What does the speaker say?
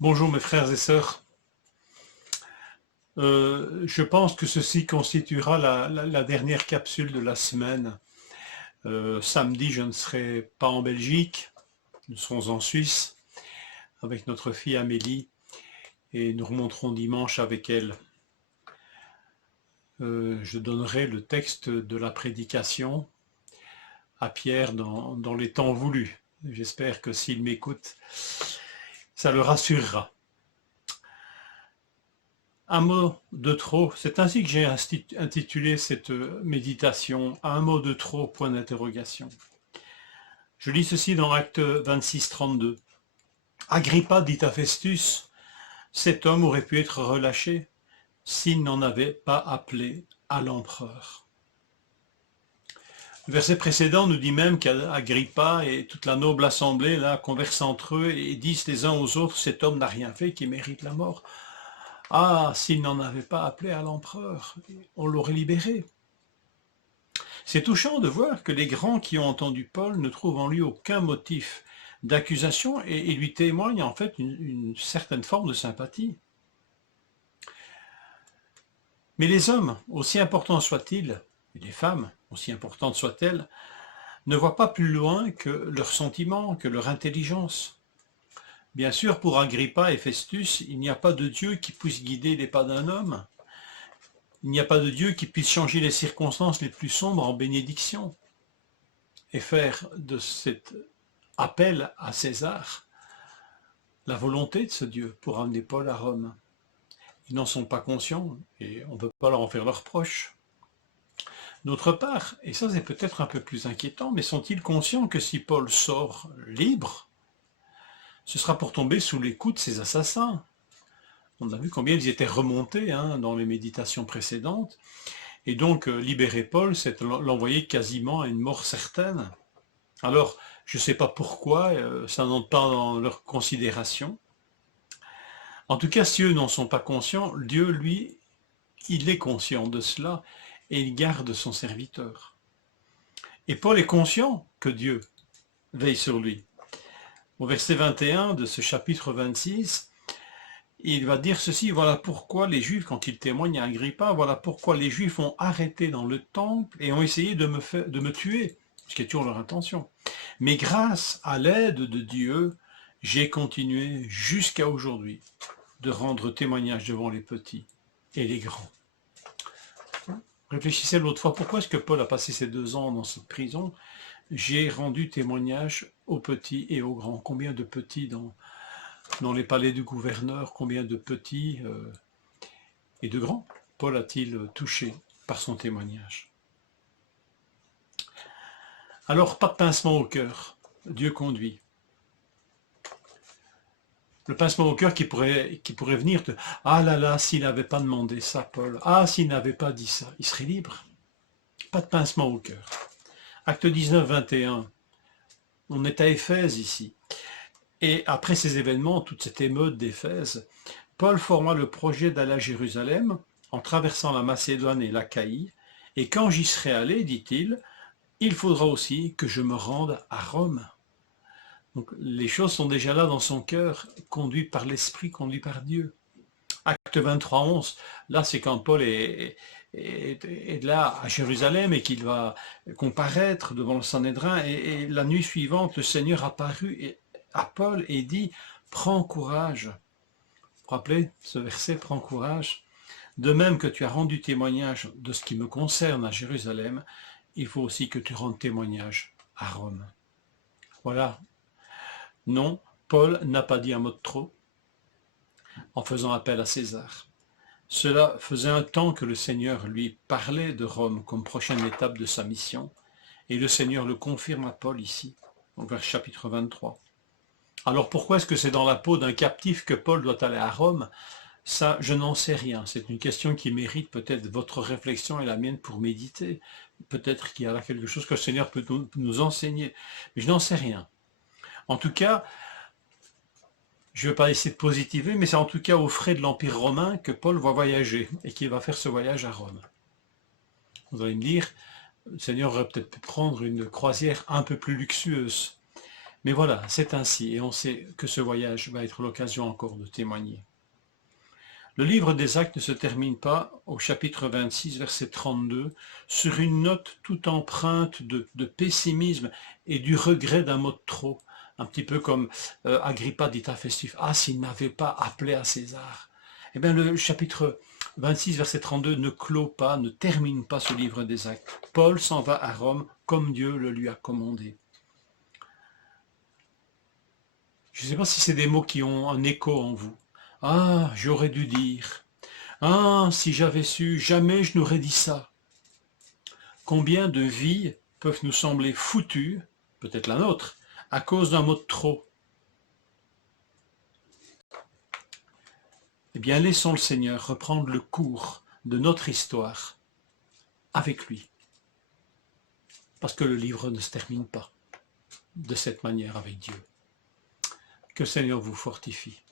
Bonjour mes frères et sœurs. Je pense que ceci constituera la dernière capsule de la semaine. Samedi, je ne serai pas en Belgique, nous serons en Suisse avec notre fille Amélie et nous remonterons dimanche avec elle. Je donnerai le texte de la prédication à Pierre dans les temps voulus. J'espère que s'il m'écoute, ça le rassurera. Un mot de trop, c'est ainsi que j'ai intitulé cette méditation, un mot de trop, point d'interrogation. Je lis ceci dans Acte 26, 32. Agrippa dit à Festus, cet homme aurait pu être relâché s'il n'en avait pas appelé à l'empereur. Le verset précédent nous dit même qu'Agrippa et toute la noble assemblée là conversent entre eux et disent les uns aux autres, cet homme n'a rien fait qui mérite la mort. Ah, s'il n'en avait pas appelé à l'empereur, on l'aurait libéré. C'est touchant de voir que les grands qui ont entendu Paul ne trouvent en lui aucun motif d'accusation et lui témoignent en fait une certaine forme de sympathie. Mais les hommes, aussi importants soient-ils, et les femmes, aussi importantes soient-elles, ne voient pas plus loin que leurs sentiments, que leur intelligence. Bien sûr, pour Agrippa et Festus, il n'y a pas de Dieu qui puisse guider les pas d'un homme. Il n'y a pas de Dieu qui puisse changer les circonstances les plus sombres en bénédiction et faire de cet appel à César la volonté de ce Dieu pour amener Paul à Rome. Ils n'en sont pas conscients et on ne peut pas leur en faire leur reproche. D'autre part, et ça c'est peut-être un peu plus inquiétant, mais sont-ils conscients que si Paul sort libre, ce sera pour tomber sous les coups de ses assassins? On a vu combien ils étaient remontés dans les méditations précédentes. Et donc, libérer Paul, c'est l'envoyer quasiment à une mort certaine. Alors, je ne sais pas pourquoi, ça n'entre pas dans leur considération. En tout cas, si eux n'en sont pas conscients, Dieu, lui, il est conscient de cela et il garde son serviteur. Et Paul est conscient que Dieu veille sur lui. Au verset 21 de ce chapitre 26, il va dire ceci, voilà pourquoi les Juifs, quand il témoigne à Agrippa, voilà pourquoi les Juifs ont arrêté dans le temple et ont essayé de me tuer, ce qui est toujours leur intention. Mais grâce à l'aide de Dieu, j'ai continué jusqu'à aujourd'hui de rendre témoignage devant les petits et les grands. Réfléchissez l'autre fois, pourquoi est-ce que Paul a passé ces 2 ans dans cette prison? J'ai rendu témoignage aux petits et aux grands. Combien de petits dans les palais du gouverneur, combien de petits et de grands Paul a-t-il touché par son témoignage? Alors, pas de pincement au cœur, Dieu conduit. Le pincement au cœur qui pourrait venir de « Ah là là, s'il n'avait pas demandé ça, Paul, ah, s'il n'avait pas dit ça, il serait libre. » Pas de pincement au cœur. Acte 19, 21. On est à Éphèse ici. Et après ces événements, toute cette émeute d'Éphèse, Paul forma le projet d'aller à Jérusalem en traversant la Macédoine et l'Achaïe. Et quand j'y serai allé, dit-il, il faudra aussi que je me rende à Rome. Donc les choses sont déjà là dans son cœur, conduit par l'Esprit, conduit par Dieu. Acte 23, 11, là c'est quand Paul est là à Jérusalem et qu'il va comparaître devant le Sanhédrin et la nuit suivante, le Seigneur apparut à Paul et dit « Prends courage ». Vous vous rappelez ce verset « Prends courage ». De même que tu as rendu témoignage de ce qui me concerne à Jérusalem, il faut aussi que tu rendes témoignage à Rome. Voilà. Non, Paul n'a pas dit un mot de trop en faisant appel à César. Cela faisait un temps que le Seigneur lui parlait de Rome comme prochaine étape de sa mission, et le Seigneur le confirme à Paul ici, au chapitre 23. Alors pourquoi est-ce que c'est dans la peau d'un captif que Paul doit aller à Rome? Ça, je n'en sais rien. C'est une question qui mérite peut-être votre réflexion et la mienne pour méditer. Peut-être qu'il y a là quelque chose que le Seigneur peut nous enseigner, mais je n'en sais rien. En tout cas, je ne vais pas essayer de positiver, mais c'est en tout cas aux frais de l'Empire romain que Paul va voyager et qu'il va faire ce voyage à Rome. Vous allez me dire, le Seigneur aurait peut-être pu prendre une croisière un peu plus luxueuse. Mais voilà, c'est ainsi, et on sait que ce voyage va être l'occasion encore de témoigner. Le livre des Actes ne se termine pas au chapitre 26, verset 32, sur une note tout empreinte de pessimisme et du regret d'un mot de trop. Un petit peu comme Agrippa dit à Festus, « Ah, s'il n'avait pas appelé à César !» Eh bien, le chapitre 26, verset 32 ne clôt pas, ne termine pas ce livre des Actes. Paul s'en va à Rome comme Dieu le lui a commandé. Je ne sais pas si c'est des mots qui ont un écho en vous. Ah, j'aurais dû dire. Ah, si j'avais su, jamais je n'aurais dit ça. Combien de vies peuvent nous sembler foutues, peut-être la nôtre, à cause d'un mot de trop? Eh bien, laissons le Seigneur reprendre le cours de notre histoire avec lui. Parce que le livre ne se termine pas de cette manière avec Dieu. Que le Seigneur vous fortifie.